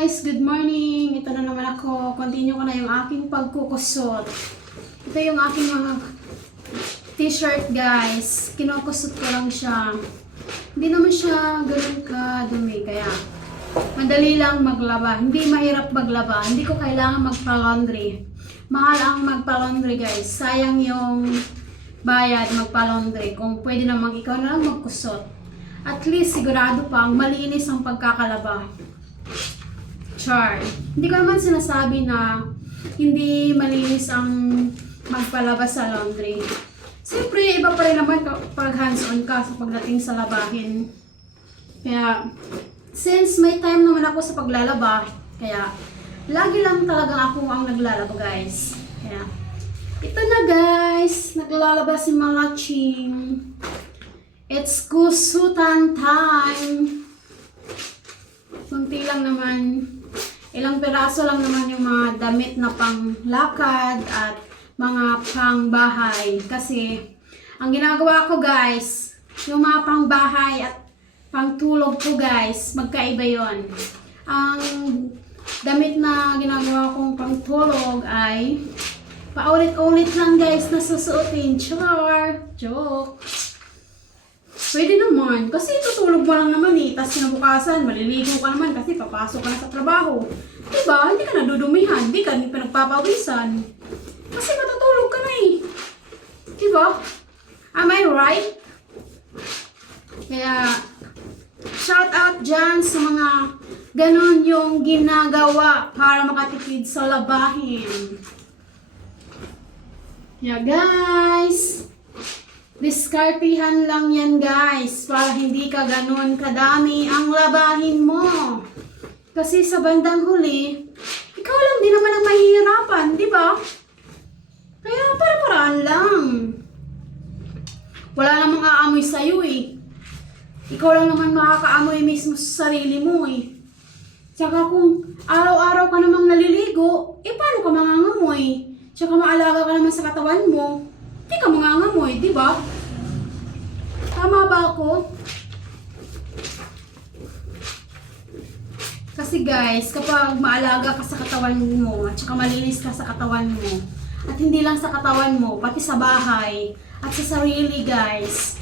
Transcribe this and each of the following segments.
guys! Good morning! Ito na naman ako. Continue ko na yung aking pagkukusot. Ito yung aking mga t-shirt guys. Kinukusot ko lang siya. Hindi naman siya ganun kadumi. Kaya madali lang maglaba. Hindi mahirap maglaba. Hindi ko kailangan magpa-laundry. Mahal ang magpa-laundry guys. Sayang yung bayad magpa-laundry. Kung pwede namang ikaw na lang magkusot. At least sigurado pang malinis ang pagkakalaba. Char. Hindi ko naman sinasabi na hindi malinis ang magpalaba sa laundry. Siyempre, iba pa rin naman pag hands-on ka sa pagdating sa labahin. Kaya, since may time naman ako sa paglalaba, kaya lagi lang talaga ako ang naglalaba guys. Kaya, ito na guys, naglalaba si Malaching. It's kusutan time. Kunti lang naman. Ilang piraso lang naman yung mga damit na panglakad at mga pangbahay. Kasi, ang ginagawa ko guys, yung mga pangbahay at pangtulog ko guys, magkaiba yon. Ang damit na ginagawa kong pangtulog ay paulit-ulit lang guys na susuotin. Char! Joke! Pwede naman, kasi tutulog mo lang naman eh. Tapos kinabukasan, maliligo ka naman kasi papasok ka na sa trabaho. Diba? Hindi ka nadudumihan, hindi ka pinagpapawisan. Kasi matutulog ka na eh. Diba? Am I right? Kaya, shout out dyan sa mga ganon yung ginagawa para makatipid sa labahin. Yeah guys! Diskartihan lang yan guys, para hindi ka ganun kadami ang labahin mo. Kasi sa bandang huli, ikaw lang din naman ang mahihirapan, di ba? Kaya para-paraan lang. Wala namang aamoy sa'yo eh. Ikaw lang naman makakaamoy mismo sa sarili mo eh. Tsaka kung araw-araw ka namang naliligo, paano ka mangangamoy? Tsaka maalaga ka naman sa katawan mo. Hindi ka mangangamoy, di ba? Tama ba ako? Kasi guys, kapag maalaga ka sa katawan mo, at saka malinis ka sa katawan mo, at hindi lang sa katawan mo, pati sa bahay, at sa sarili guys,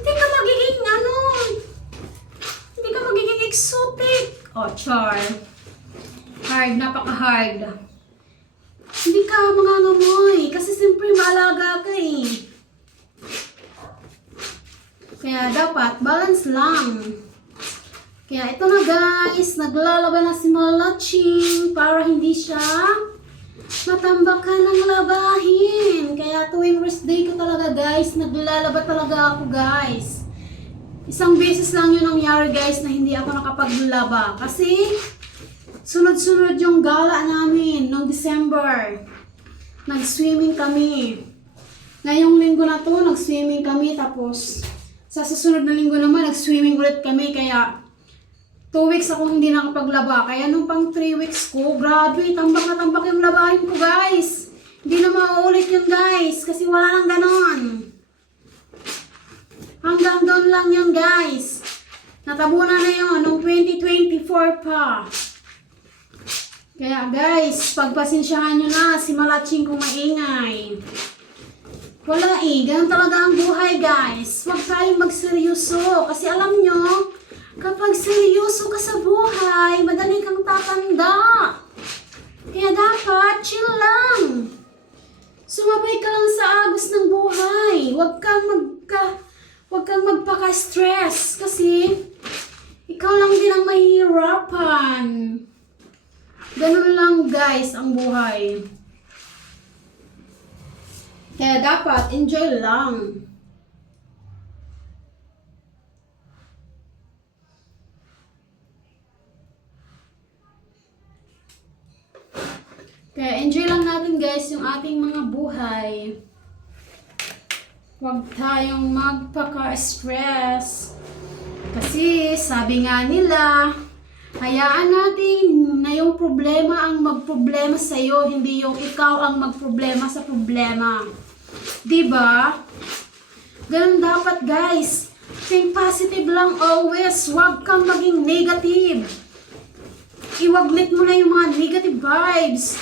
hindi ka magiging hindi ka magiging exotic. Oh, char. Hard, napaka-hard. Hindi ka mangangamoy kasi siyempre maalaga ka eh. Kaya dapat balance lang. Kaya ito na guys, naglalaba na si Malaching para hindi siya matambakan ng labahin. Kaya tuwing rest day ko talaga guys, naglalaba talaga ako guys. Isang beses lang yun nangyari guys na hindi ako nakapaglaba. Kasi sunod-sunod yung gala namin noong December. Nag-swimming kami. Ngayong linggo na to, nag-swimming kami. Tapos, sa susunod na linggo naman, nag-swimming ulit kami. Kaya, 2 weeks akong hindi nakapaglaba. Kaya nung pang 3 weeks ko, grabe, tambak na tambak yung labahin ko, guys. Hindi na mauulit yun, guys. Kasi wala nang ganon. Hanggang doon lang yun, guys. Natabunan na yun, nung 2024 pa. Kaya guys, pagpasensyahan nyo na si Malaching kung maingay. Wala eh, ganun talaga ang buhay guys. Huwag tayong magseryoso. Kasi alam nyo, kapag seryoso ka sa buhay, madali kang tatanda. Kaya dapat, chill lang. Sumabay ka lang sa agos ng buhay. Huwag kang magpaka-stress. Kasi, ikaw lang din ang mahihirapan. Ganun lang guys ang buhay. Kaya dapat enjoy lang. Kaya enjoy lang natin guys yung ating mga buhay. Huwag tayong magpaka-stress. Kasi sabi nga nila, hayaan natin na yung problema ang magproblema sa'yo, hindi yung ikaw ang magproblema sa problema. Diba? Ganun dapat guys. Think positive lang always. Huwag kang maging negative. iwaglit mo na yung mga negative vibes.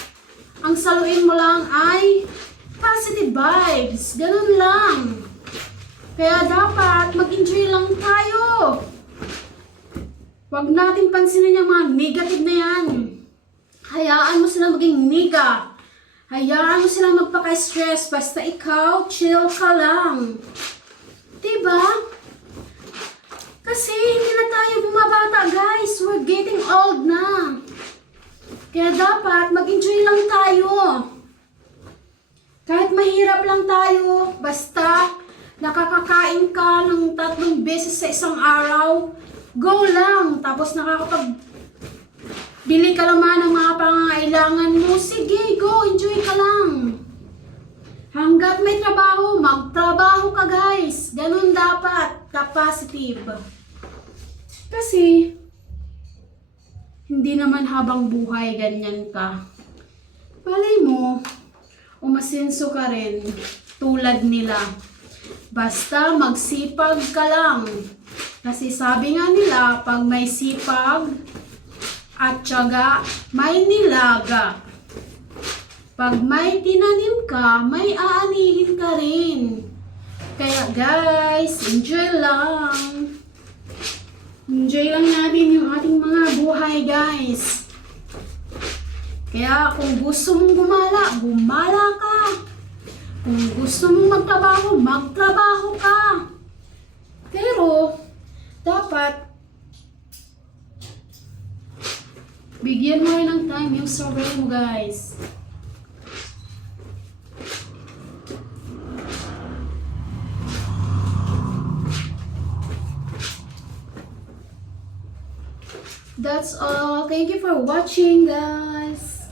Ang saluin mo lang ay positive vibes. Ganun lang. Kaya dapat mag-enjoy lang tayo. Huwag natin pansinin yung mga negative na yan. Hayaan mo sila maging niga. Hayaan mo sila magpaka-stress. Basta ikaw, chill ka lang. Diba? Kasi hindi na tayo bumabata, guys. We're getting old na. Kaya dapat mag-enjoy lang tayo. Kahit mahirap lang tayo, basta nakakakain ka ng 3 beses sa isang araw, go lang. Tapos bili ka naman ng mga pangangailangan mo, sige, go, enjoy ka lang. Hanggat may trabaho, magtrabaho ka, guys. Ganun dapat, ka-positive. Kasi, hindi naman habang buhay ganyan ka. Palay mo, umasenso ka rin, tulad nila. Basta magsipag ka lang. Kasi sabi nga nila, pag may sipag at tiyaga, may nilaga. Pag may tinanim ka, may aanihin ka rin. Kaya guys, enjoy lang. Enjoy lang natin yung ating mga buhay, guys. Kaya kung gusto mong gumala, gumala ka. Kung gusto mong magtrabaho, magtrabaho ka. Pero, dapat, bigyan mo rin ng time yung survey mo, guys. That's all. Thank you for watching, guys.